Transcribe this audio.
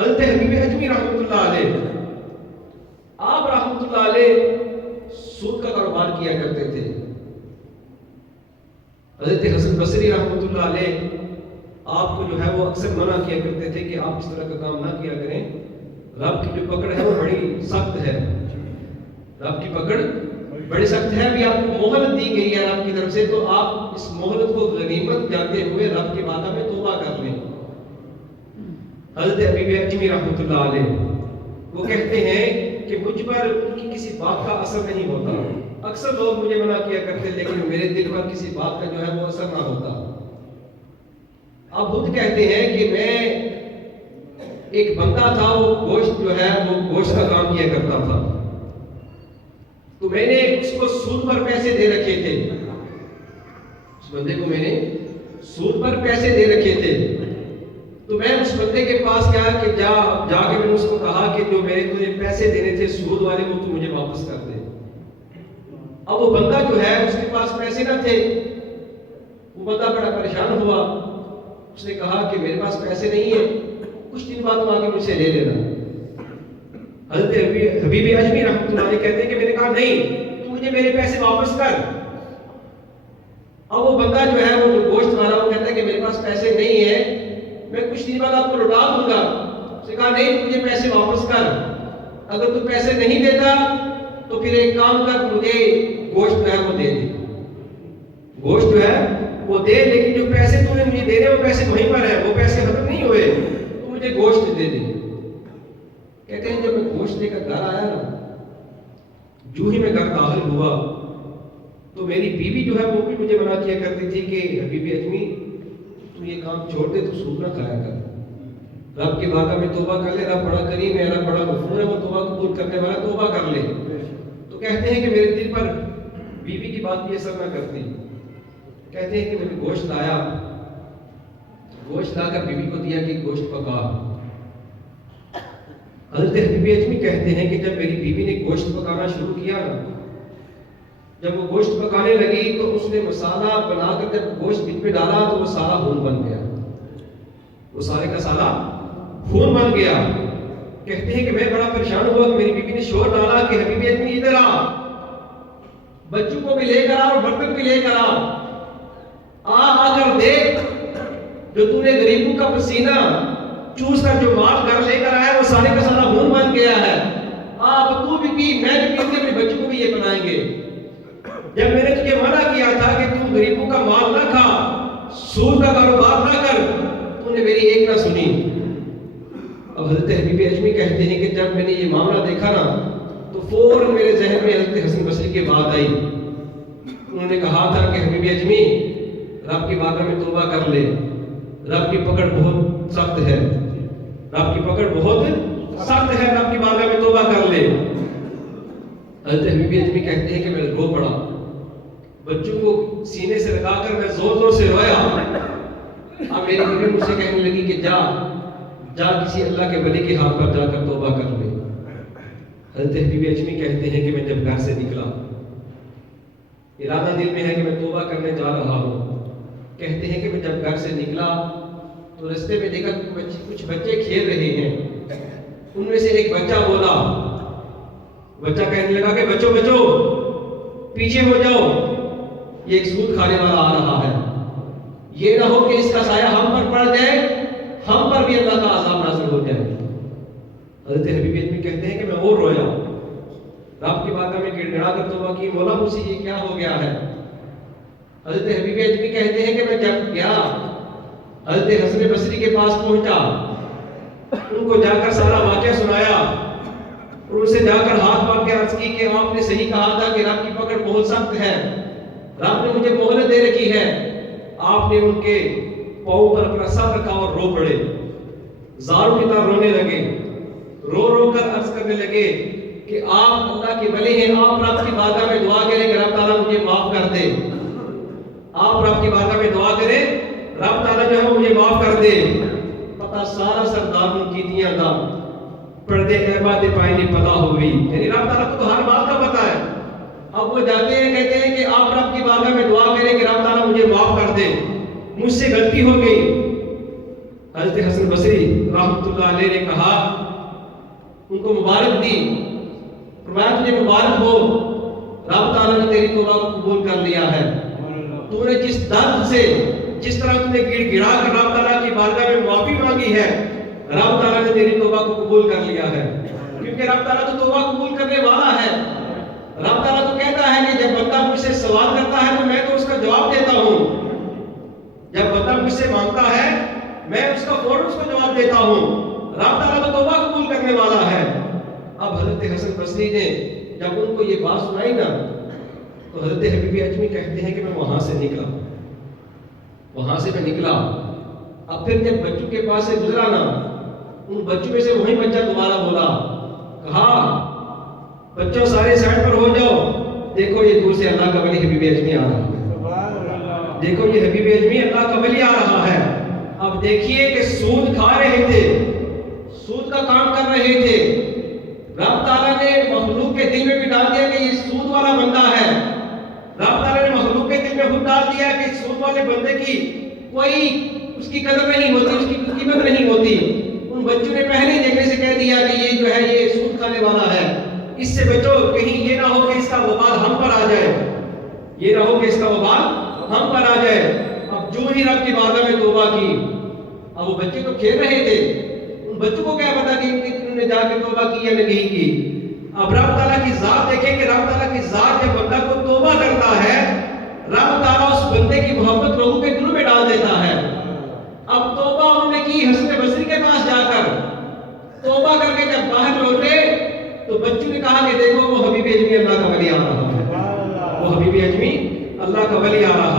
حضرت حبیب اجمی رحمۃ اللہ علیہ، آپ رحمۃ اللہ علیہ سود کا کاروبار کیا کرتے تھے. حضرت حسن بصری رحمۃ اللہ علیہ آپ کو جو ہے وہ اکثر منع کیا کرتے تھے کہ آپ اس طرح کا کام نہ کیا کریں، رب کی جو پکڑ ہے وہ بڑی سخت ہے، رب کی پکڑ بڑی سخت ہے. ابھی آپ کو مہلت دی گئی ہے رب کی طرف سے، تو آپ اس مہلت کو غنیمت جانتے ہوئے رب کی بارگاہ میں توبہ کر لیں. حضرت حبیب اجمی رحمۃ اللہ علیہ وہ کہتے ہیں کہ مجھ پر ان کی کسی بات کا اثر نہیں ہوتا. اکثر لوگ مجھے منع کیا کرتے لیکن میرے دل پر کسی بات کا جو ہے وہ اثر نہ ہوتا. اب خود کہتے ہیں کہ میں ایک بندہ تھا، وہ گوشت جو ہے وہ گوشت کا کام کیا کرتا تھا، تو میں نے اس کو سود پر پیسے دے رکھے تھے، اس بندے کو میں نے سود پر پیسے دے رکھے تھے. تو میں اس بندے کے پاس گیا کہ جا کے میں نے اس کو کہا کہ جو میں نے تجھے پیسے دینے تھے سود والے وہ تو مجھے واپس کر دے. اب وہ بندہ جو ہے اس کے پاس پیسے نہ تھے، وہ بندہ بڑا پریشان ہوا. اس نے کہا کہ میرے پاس پیسے نہیں ہیں، کچھ دن بعد آ کے مجھ سے لے لینا. حضرت حبیب اجمی رحمۃ اللہ علیہ کہتے ہیں کہ میں نے کہا نہیں، تو مجھے میرے پیسے واپس کر. اب وہ بندہ جو ہے وہ جو گوشت والا وہ کہتا ہے کہ میرے پاس پیسے نہیں ہیں، میں کچھ دن بعد آپ کو لوٹا دوں گا. اس نے کہا نہیں، مجھے پیسے واپس کر. اگر تو پیسے نہیں دیتا تو پھر ایک کام کر، مجھے گوشت جو ہے وہ دے دے، گوشت جو ہے وہ دے، لیکن جو پیسے تو نے مجھے دینے وہ پیسے وہیں پر ہیں، وہ پیسے ختم نہیں ہوئے، تو مجھے گوشت دے دے. کہتے ہیں جب میں گوشت لے کر گھر آیا نا، جو ہی میں گھر داخل ہوا تو میری بیوی جو ہے وہ بھی مجھے منع کیا کرتی تھی کہ حبیب اجمی تو یہ کام چھوڑ دے، تو سود نہ کھایا کر، رب کی بارگاہ میں توبہ کر لے، رب بڑا کریم ہے، رب بڑا غفور ہے، وہ توبہ قبول کرنے والا، توبہ کر لے. تو کہتے ہیں کہ میرے دل پر بیوی کی بات بھی اثر نہ کرتی. کہتے ہیں کہ میں نے گوشت لایا، گوشت لا کر بیوی کو دیا کہ گوشت پکا. حضرت حبیب اجمی کہتے ہیں کہ جب میری بیوی نے گوشت پکانا شروع کیا نا، جب وہ گوشت پکانے لگی تو اس نے مسالہ بنا کر جب گوشت بیچ میں ڈالا تو وہ سارا خون بن گیا، وہ سارے کا سارا خون بن گیا. کہتے ہیں کہ میں بڑا پریشان ہوا کہ میری بیوی نے شور ڈالا کہ حبیب اجمی ادھر آ، بچوں کو بھی لے کر آ اور برتن بھی لے کر آ کر دیکھ، جو تو نے غریبوں کا پسینہ چوس کر جو مال گھر لے کر آیا وہ سارے کا سارا خون بن گیا ہے. اب تو بھی پی، میں بھی پی، اپنے بچوں کو بھی یہ بنائیں گے. جب میں نے تجھے منع کیا تھا کہ تم غریبوں کا مال نہ کھا، سود کا کاروبار نہ کر، تو نے میری ایک نہ سنی. اب حضرت حبیب اجمی کہتے ہیں کہ جب میں نے یہ معاملہ دیکھا نا تو فوراً میرے ذہن میں حضرت حسن بصری کی بات آئی. انہوں نے کہا تھا کہ حبیب اجمی رب کی بارگاہ میں توبہ کر لے، رب کی پکڑ بہت سخت ہے، رب کی پکڑ بہت سخت ہے، رب کی بارگاہ میں توبہ کر لے. حضرت حبیب اجمی کہتے ہیں کہ میں رو پڑا، بچوں کو سینے سے لگا کر میں زور زور سے رویا. اب میری بیوی مجھ سے کہنے لگی کہ جا کسی اللہ کے ولی کے ہاتھ پر جا کر توبہ کر لے. حضرت حبیب اجمی کہتے ہیں کہ میں جب گھر سے نکلا، ارادہ دل میں ہے کہ میں توبہ کرنے جا رہا ہوں. کہتے ہیں کہ میں جب گھر سے نکلا تو رستے میں دیکھا کچھ بچے کھیل رہے ہیں. ان میں سے ایک بچہ بولا، بچہ کہنے لگا کہ بچوں پیچھے ہو جاؤ، یہ ایک سود کھانے والا آ رہا ہے، یہ نہ ہو کہ اس کا سایہ ہم پر پڑ جائے، ہم پر بھی اللہ کا عذاب نازل ہو جائے. حضرت حبیب اجمی کہتے ہیں کہ میں اور رویا، رب کی بارگاہ میں گڑ گڑا کر توبہ کی، مولا مجھ سے یہ کیا ہو گیا ہے. حضرت حبیب اجمی کہتے ہیں کہ میں جب گیا حضرت حسن بصری کے پاس پہنچا، ان کو جا کر سارا واقعہ سنایا اور ان سے جا کر ہاتھ پاک کے عرض کی کہ آپ نے صحیح کہا تھا کہ رب کی پکڑ بہت سخت ہے، رب نے مجھے مہلت دے رکھی ہے. آپ نے ان کے پاؤں پر اپنا سر رکھا اور رو پڑے، زاروں کی طرح رونے لگے، رو کر عرض کرنے لگے کہ آپ اللہ کے ولی ہیں، آپ رب کی بارگاہ میں دعا کریں کہ رب تعالیٰ مجھے معاف کر دے. آپ رب کی بارگاہ میں دعا کریں، رب تعالیٰ جو ہے مجھے معاف کر دے. پتہ سارا سردار کی دیا تھا، پردے احباد پائے نہیں پتہ ہوئی، یعنی رب تعالیٰ کو تو ہر بات کا پتہ ہے. اب وہ جاتے ہیں کہتے ہیں کہ آپ رب کی بارگاہ میں دعا کریں کہ رب تعالیٰ مجھے معاف کر دے، مجھ سے غلطی ہو گئی. حضرت حسن بصری رحمۃ اللہ علیہ نے کہا، ان کو مبارک دی، فرمایا تجھے مبارک ہو، رب تعالیٰ نے تیری توبہ کو قبول کر لیا ہے، تو نے جس درد سے، جس طرح تم نے گڑ گڑا کر رب تعالیٰ کی بارگاہ میں معافی مانگی ہے، رب تعالیٰ نے تیری توبہ کو قبول کر لیا ہے، کیونکہ رب تعالیٰ تو توبہ قبول کرنے والا ہے۔ رب تعالیٰ تو کہتا ہے کہ جب بندہ مجھ سے سوال کرتا ہے تو میں تو اس کا جواب دیتا ہوں، جب بندہ مجھ سے مانگتا ہے میں اس کا فوراً اس کو جواب دیتا ہوں۔ رب تعالیٰ تو توبہ قبول کرنے والا ہے۔ اب حضرت حسن بصری نے جب ان کو یہ بات سنائی نا، تو حضرت حبیب اجمی کہتے ہیں کہ میں وہاں سے نکلا، اب پھر جب بچوں کے پاس سے گزرا نا، ان بچوں میں سے وہی بچہ دوبارہ بولا، کہا بچوں سارے سائڈ پر ہو جاؤ، دیکھو یہ دور سے اللہ کا ولی حبیب اجمی آ رہا ہے، دیکھو یہ حبیب اجمی اللہ کا ولی آ رہا ہے۔ اب دیکھیے کہ سود کھا رہے تھے، سود کا کام کر رہے تھے، رب تعالیٰ نے مخلوق کے دل میں بھی ڈال دیا کہ یہ سود والا بندہ ہے، رب تعالیٰ نے مخلوق کے دل میں خود ڈال دیا کہ سود والے بندے کی کوئی اس کی قدر نہیں ہوتی، اس کی قیمت نہیں ہوتی۔ ان بچوں نے پہلے دیکھنے سے کہہ دیا کہ یہ جو ہے یہ سود کھانے والا ہے، اس سے بچو، کہیں یہ نہ ہو کہ اس کا وبال ہم پر آ جائے، یہ نہ ہو کہ اس کا وبال ہم پر آ جائے۔ اب جو ہی رب کی بارگاہ میں توبہ کی، اب وہ بچے تو کھیل رہے تھے، ان بچوں کو کیا پتا کہ انہوں نے جا کے توبہ کی یا نہیں کی۔ اب رب تعالیٰ کی ذات دیکھیں کہ رب تعالیٰ کی ذات جب بندہ کو توبہ کرتا ہے، رب تعالیٰ اس بندے کی محبت لوگوں کے دلوں میں ڈال دیتا ہے۔ اب توبہ انہوں نے کی حسن بصری کے پاس جا کر، توبہ کر کے جب باہر لوٹے تو بچوں نے کہا کہ دیکھو وہ حبیب اجمی اللہ کا ولی آ رہا ہے، وہ حبیب اجمی اللہ کا ولی آ رہا